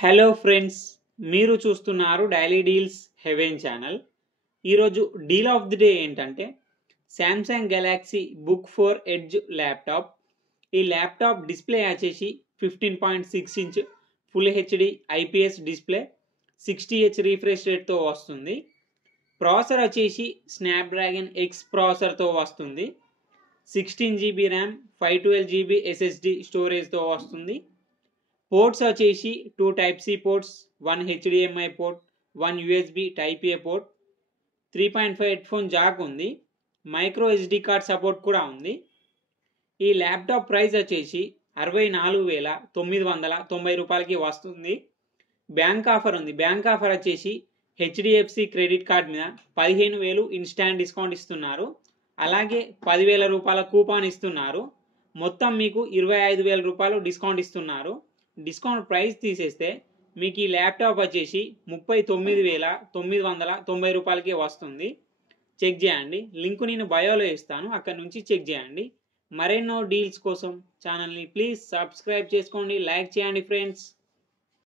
Hello friends, మీరు చూస్తున్నారు daily deals heaven channel. ఈరోజు డీల్ ఆఫ్ ది డే ఏంటంటే Samsung Galaxy Book 4 edge laptop. ఈ ల్యాప్టాప్ డిస్ప్లే వచ్చేసి 15.6 inch full HD IPS display, 60Hz refresh రేట్తో వస్తుంది. ప్రాసెసర్ వచ్చేసి స్నాప్డ్రాగన్ ఎక్స్ ప్రాసెసర్తో వస్తుంది. 16GB ర్యామ్, 512GB SSD స్టోరేజ్తో వస్తుంది. పోర్ట్స్ వచ్చేసి 2 Type C ports, 1 HDMI port, 1 USB Type A port, 3.5 headphone Jack ఉంది. Micro SD card support కూడా ఉంది. ఈ ల్యాప్టాప్ ప్రైస్ వచ్చేసి 64,990 రూపాయలకి వస్తుంది. బ్యాంక్ ఆఫర్ ఉంది. బ్యాంక్ ఆఫర్ వచ్చేసి HDFC క్రెడిట్ కార్డ్ మీద 15,000 ఇన్స్టాంట్ డిస్కౌంట్ ఇస్తున్నారు. అలాగే 10,000 రూపాయల కూపాన్ ఇస్తున్నారు. మొత్తం మీకు 25,000 రూపాయలు డిస్కౌంట్ ఇస్తున్నారు. డిస్కౌంట్ ప్రైస్ తీసేస్తే మీకు ఈ ల్యాప్టాప్ వచ్చేసి 39,990 రూపాయలకి వస్తుంది. చెక్ చేయండి. లింక్ నేను బయోలో ఇస్తాను, అక్కడ నుంచి చెక్ చేయండి. మరెన్నో డీల్స్ కోసం ఛానల్ని ప్లీజ్ సబ్స్క్రైబ్ చేసుకోండి, లైక్ చేయండి ఫ్రెండ్స్.